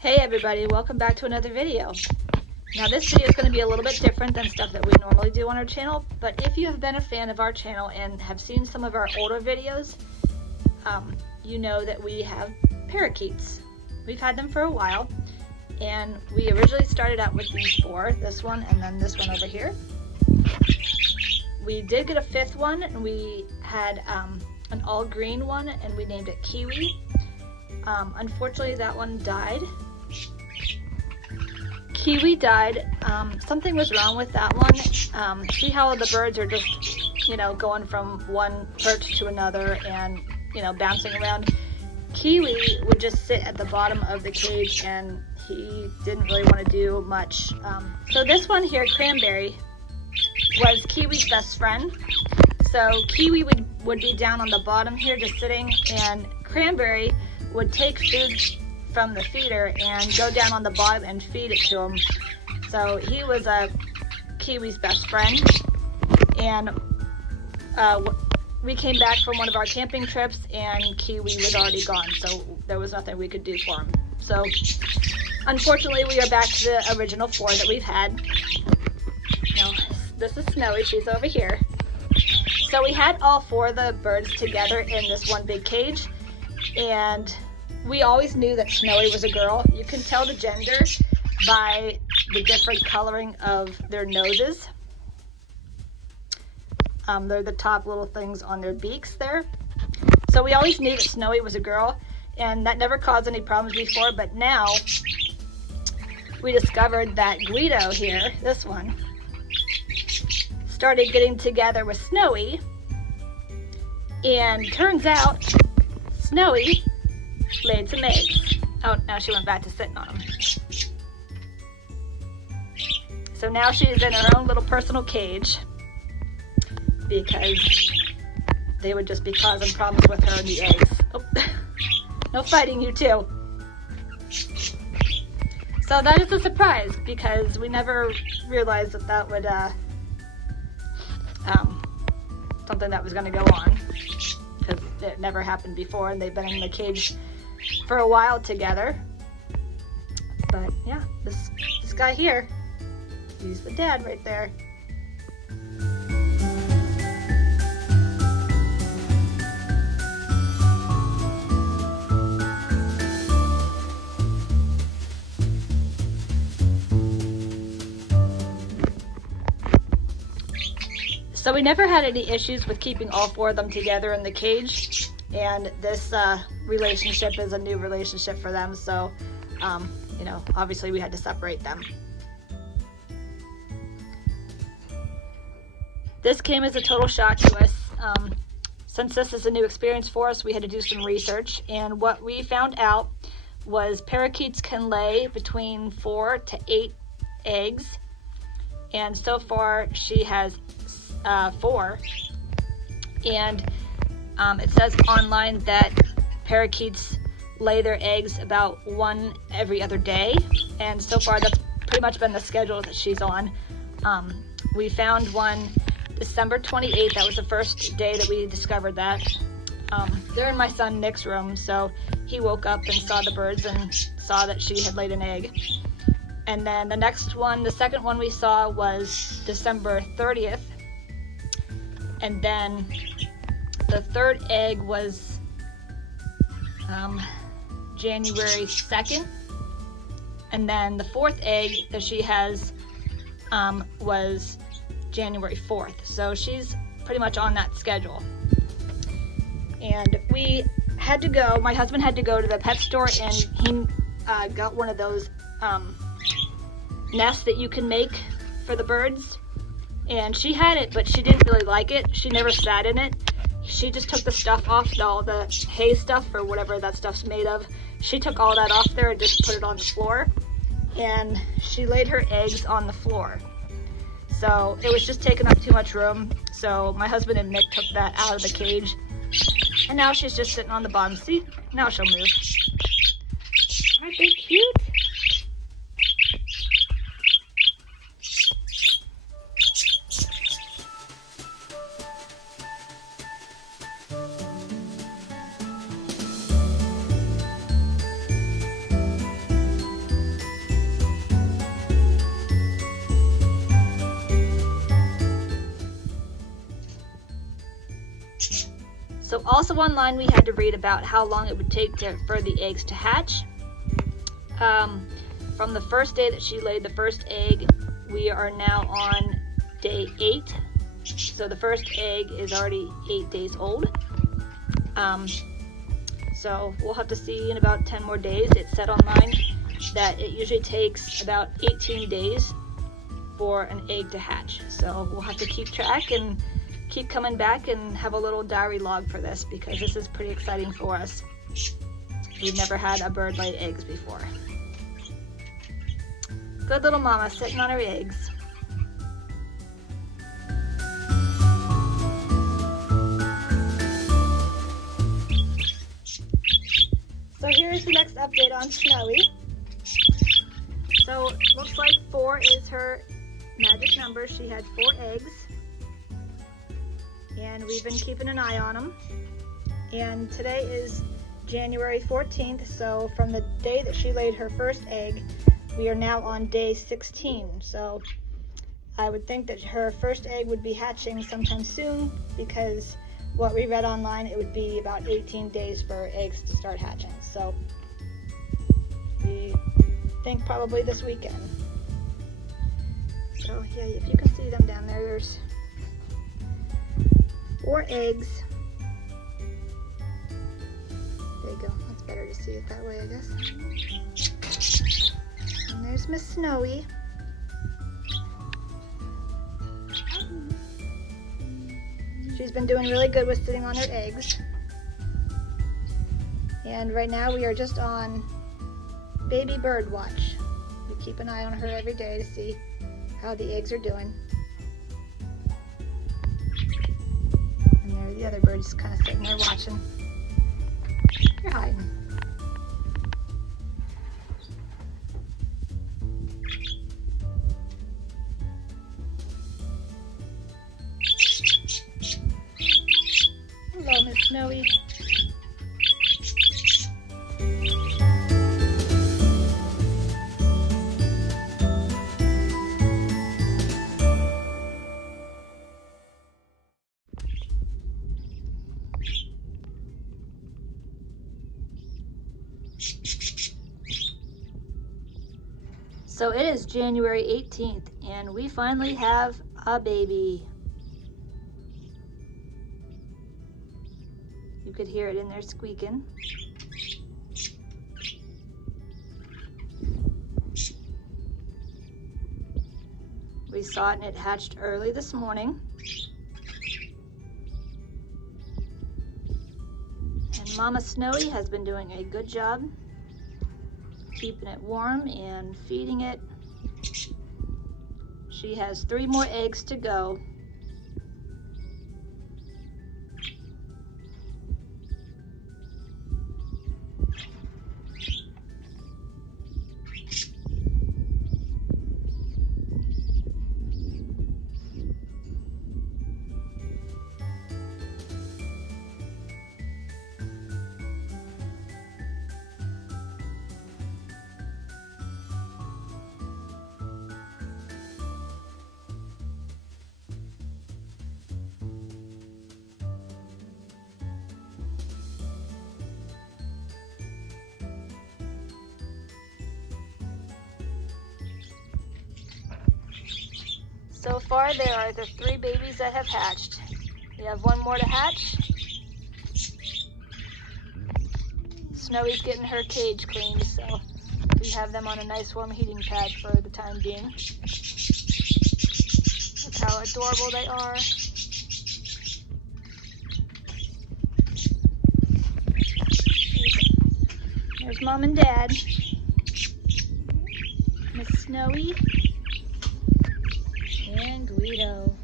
Hey everybody, welcome back to another video. Now this video is going to be a little bit different than stuff that we normally do on our channel, but if you have been a fan of our channel and have seen some of our older videos, you know that we have parakeets. We've had them for a while, and we originally started out with these four, this one and then this one over here. We did get a fifth one, and we had an all green one, and we named it Kiwi. Unfortunately that one died. Kiwi died. Something was wrong with that one. See how the birds are just, going from one perch to another and, bouncing around. Kiwi would just sit at the bottom of the cage, and he didn't really want to do much. So this one here, Cranberry, was Kiwi's best friend. So Kiwi would be down on the bottom here just sitting, and Cranberry would take food from the feeder and go down on the bottom and feed it to him. So he was Kiwi's best friend, and we came back from one of our camping trips and Kiwi was already gone, so there was nothing we could do for him. So unfortunately we are back to the original four that we've had. Now this is Snowy, she's over here. So we had all four of the birds together in this one big cage, and we always knew that Snowy was a girl. You can tell the gender by the different coloring of their noses. They're the top little things on their beaks there. So we always knew that Snowy was a girl, and that never caused any problems before, but now we discovered that Guido here, this one, started getting together with Snowy, and turns out Snowy laid some eggs. Oh, now she went back to sitting on them. So now she's in her own little personal cage because they would just be causing problems with her and the eggs. Oh, no fighting, you two. So that is a surprise because we never realized that would something that was going to go on, because it never happened before, and they've been in the cage for a while together. But yeah, this guy here, he's the dad right there. So we never had any issues with keeping all four of them together in the cage, and this relationship is a new relationship for them, so obviously we had to separate them. This came as a total shock to us. Since this is a new experience for us, we had to do some research, and what we found out was parakeets can lay between 4 to 8 eggs, and so far she has 4, and it says online that parakeets lay their eggs about 1 every other day, and so far that's pretty much been the schedule that she's on. We found one December 28th. That was the first day that we discovered that. They're in my son Nick's room, so he woke up and saw the birds and saw that she had laid an egg. And then the next one, the second one we saw, was December 30th. And then the third egg was January 2nd. And then the fourth egg that she has was January 4th. So she's pretty much on that schedule. And we had to go, my husband had to go to the pet store, and he got one of those nests that you can make for the birds. And she had it, but she didn't really like it. She never sat in it. She just took the stuff off, all the hay stuff or whatever that stuff's made of. She took all that off there and just put it on the floor. And she laid her eggs on the floor. So it was just taking up too much room. So my husband and Nick took that out of the cage. And now she's just sitting on the bottom. See? Now she'll move. Aren't they cute? Also online we had to read about how long it would take for the eggs to hatch. From the first day that she laid the first egg, we are now on day 8. So the first egg is already 8 days old. So we'll have to see in about 10 more days. It said online that it usually takes about 18 days for an egg to hatch. So we'll have to keep track and keep coming back and have a little diary log for this, because this is pretty exciting for us. We've never had a bird lay eggs before. Good little mama sitting on her eggs. So here's the next update on Snowy. So looks like 4 is her magic number. She had 4 eggs. And we've been keeping an eye on them. And today is January 14th, so from the day that she laid her first egg, we are now on day 16. So I would think that her first egg would be hatching sometime soon, because what we read online, it would be about 18 days for eggs to start hatching. So we think probably this weekend. So yeah, if you can see them down there, there's 4 eggs. There you go. That's better to see it that way, I guess. And there's Miss Snowy. She's been doing really good with sitting on her eggs. And right now we are just on baby bird watch. We keep an eye on her every day to see how the eggs are doing. And there the other birds kind of sitting there watching. They're hiding. Hello, Miss Snowy. So it is January 18th, and we finally have a baby. You could hear it in there squeaking. We saw it and it hatched early this morning. And Mama Snowy has been doing a good job keeping it warm and feeding it. She has 3 more eggs to go. So far, there are the 3 babies that have hatched. We have 1 more to hatch. Snowy's getting her cage cleaned, so we have them on a nice warm heating pad for the time being. Look how adorable they are. There's Mom and Dad. Miss Snowy. And Guido.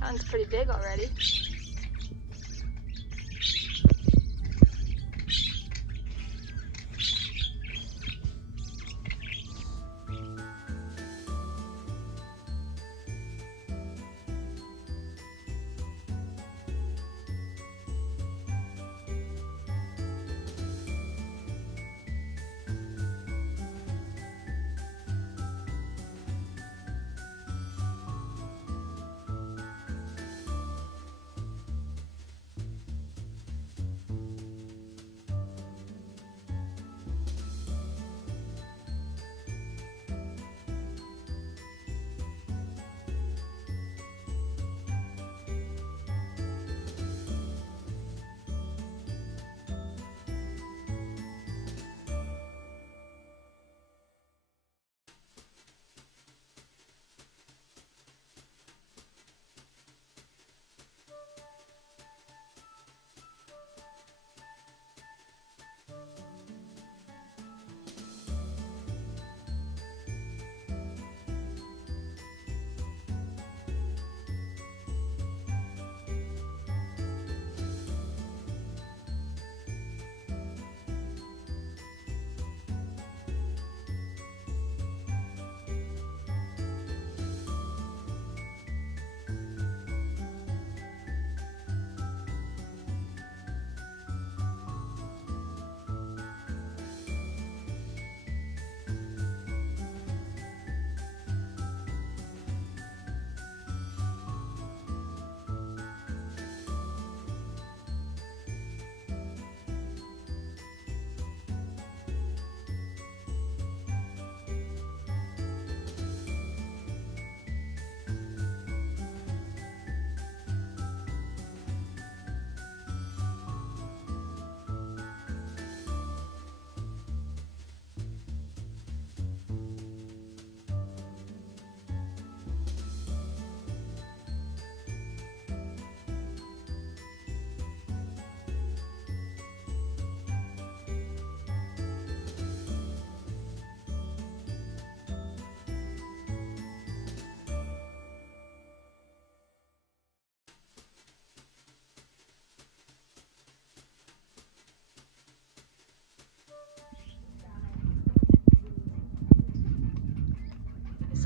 That one's pretty big already.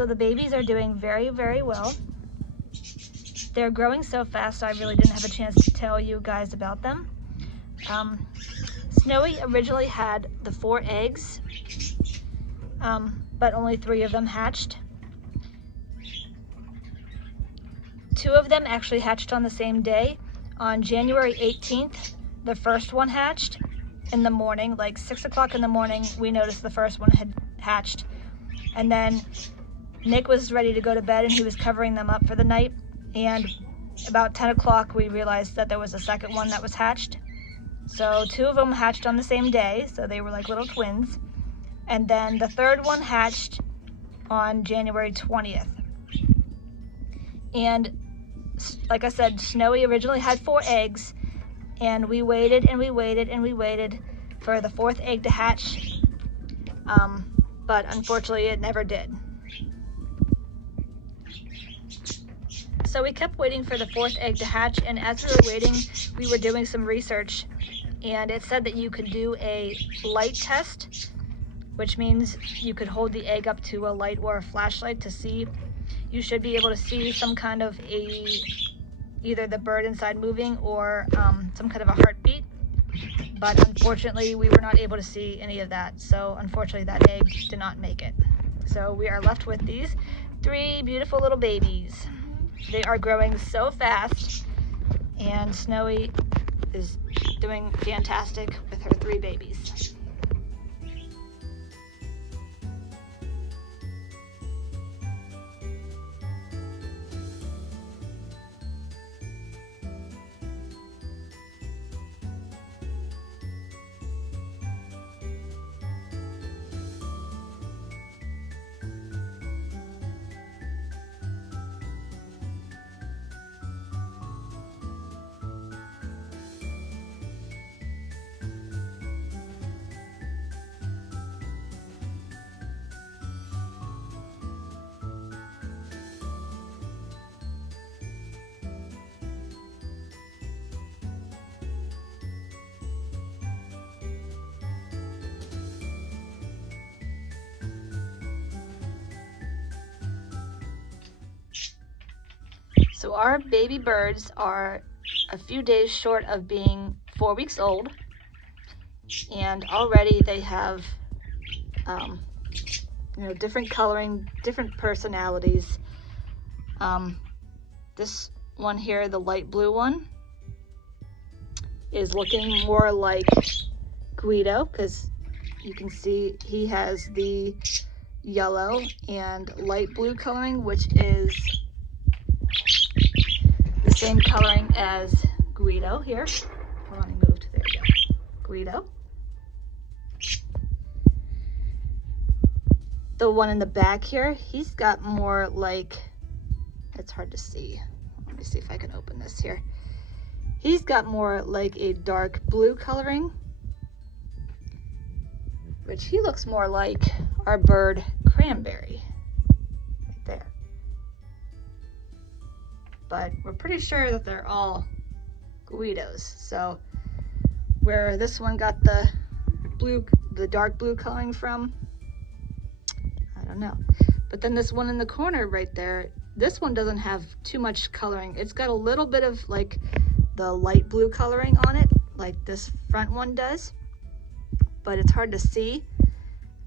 So the babies are doing very, very well. They're growing so fast, I really didn't have a chance to tell you guys about them. Snowy originally had the 4 eggs, but only 3 of them hatched. 2 of them actually hatched on the same day. On January 18th, the first one hatched in the morning, like 6 o'clock in the morning, we noticed the first one had hatched. And then Nick was ready to go to bed and he was covering them up for the night. And about 10 o'clock, we realized that there was a second one that was hatched. So 2 of them hatched on the same day, so they were like little twins. And then the third one hatched on January 20th. And like I said, Snowy originally had 4 eggs, and we waited and we waited and we waited for the 4th egg to hatch, but unfortunately it never did. So we kept waiting for the 4th egg to hatch, and as we were waiting, we were doing some research, and it said that you could do a light test, which means you could hold the egg up to a light or a flashlight to see. You should be able to see some kind of either the bird inside moving or some kind of a heartbeat. But unfortunately, we were not able to see any of that. So unfortunately, that egg did not make it. So we are left with these 3 beautiful little babies. They are growing so fast, and Snowy is doing fantastic with her 3 babies. So our baby birds are a few days short of being 4 weeks old, and already they have different coloring, different personalities. This one here, the light blue one, is looking more like Guido, because you can see he has the yellow and light blue coloring, which is the same coloring as Guido here. Hold on, I moved. There we go. Guido. The one in the back here, he's got more like, it's hard to see. Let me see if I can open this here. He's got more like a dark blue coloring, which he looks more like our bird Cranberry. Right there. But we're pretty sure that they're all Guidos. So where this one got the dark blue coloring from, I don't know. But then this one in the corner right there, this one doesn't have too much coloring. It's got a little bit of like the light blue coloring on it, like this front one does, but it's hard to see.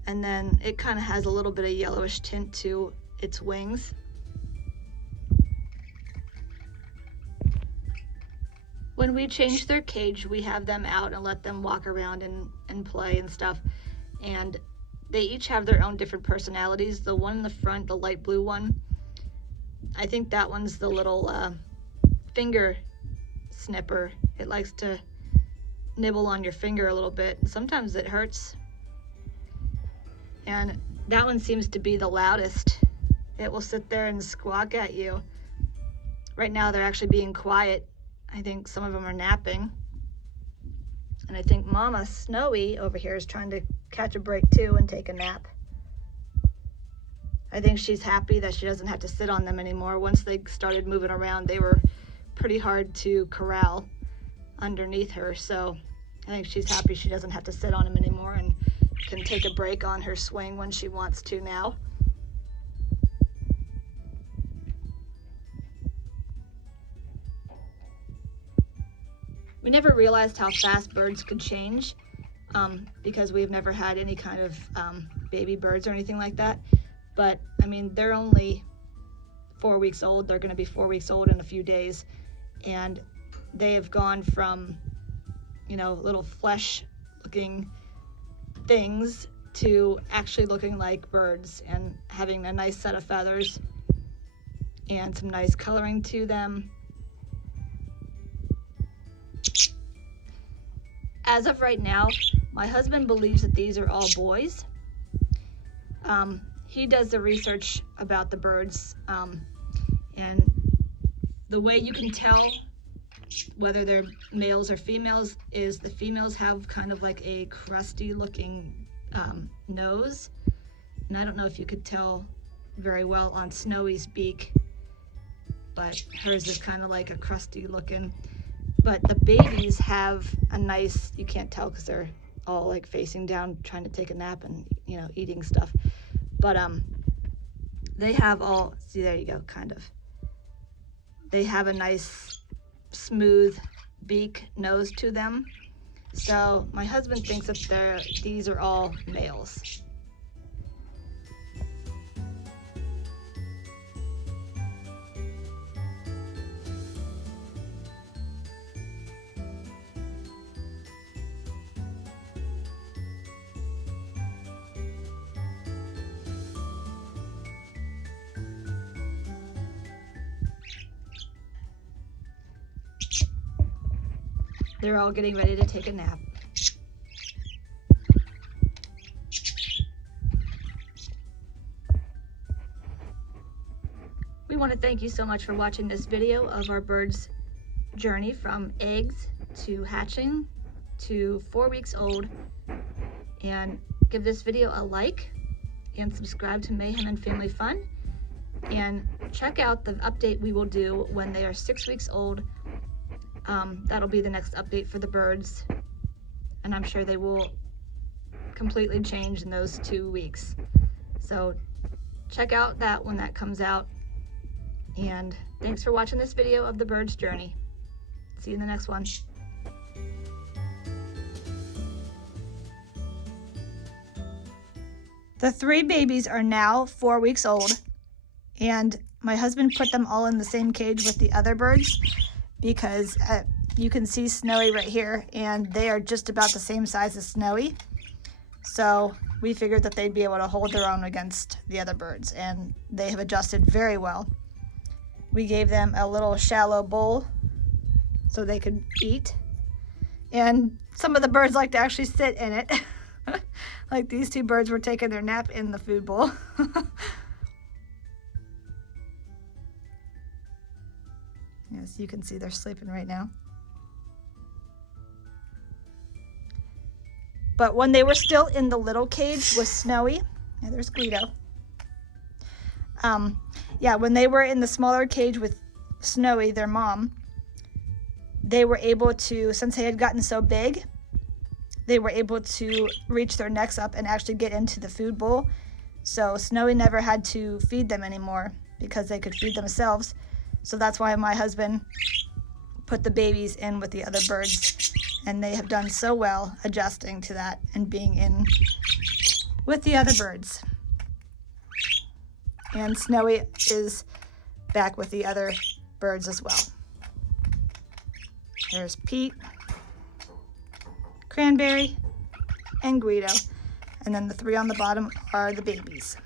And then it kind of has a little bit of yellowish tint to its wings. When we change their cage, we have them out and let them walk around and play and stuff. And they each have their own different personalities. The one in the front, the light blue one, I think that one's the little finger snipper. It likes to nibble on your finger a little bit, and sometimes it hurts. And that one seems to be the loudest. It will sit there and squawk at you. Right now they're actually being quiet. I think some of them are napping. And I think Mama Snowy over here is trying to catch a break too and take a nap. I think she's happy that she doesn't have to sit on them anymore. Once they started moving around, they were pretty hard to corral underneath her. So I think she's happy she doesn't have to sit on them anymore and can take a break on her swing when she wants to now. We never realized how fast birds could change because we've never had any kind of baby birds or anything like that. But I mean, they're only 4 weeks old. They're going to be 4 weeks old in a few days, and they have gone from, you know, little flesh looking things to actually looking like birds and having a nice set of feathers and some nice coloring to them. As of right now, my husband believes that these are all boys. He does the research about the birds, and the way you can tell whether they're males or females is the females have kind of like a crusty looking nose, and I don't know if you could tell very well on Snowy's beak, but hers is kind of like a crusty looking. But the babies have a nice, you can't tell because they're all like facing down trying to take a nap and, you know, eating stuff, but they have all, see, there you go, kind of, they have a nice smooth beak nose to them. So my husband thinks that these are all males. They're all getting ready to take a nap. We want to thank you so much for watching this video of our bird's journey from eggs to hatching to 4 weeks old. And give this video a like and subscribe to Mayhem and Family Fun. And check out the update we will do when they are 6 weeks old. That'll be the next update for the birds, and I'm sure they will completely change in those 2 weeks. So check out that when that comes out, and thanks for watching this video of the bird's journey. See you in the next one. The 3 babies are now 4 weeks old, and my husband put them all in the same cage with the other birds because you can see Snowy right here, and they are just about the same size as Snowy. So we figured that they'd be able to hold their own against the other birds, and they have adjusted very well. We gave them a little shallow bowl so they could eat, and some of the birds like to actually sit in it. Like these 2 birds were taking their nap in the food bowl. Yes, you can see they're sleeping right now. But when they were still in the little cage with Snowy, yeah, there's Guido. Yeah, when they were in the smaller cage with Snowy, their mom, they were able to, since they had gotten so big, they were able to reach their necks up and actually get into the food bowl. So Snowy never had to feed them anymore because they could feed themselves. So that's why my husband put the babies in with the other birds, and they have done so well adjusting to that and being in with the other birds. And Snowy is back with the other birds as well. There's Pete, Cranberry, and Guido, and then the 3 on the bottom are the babies.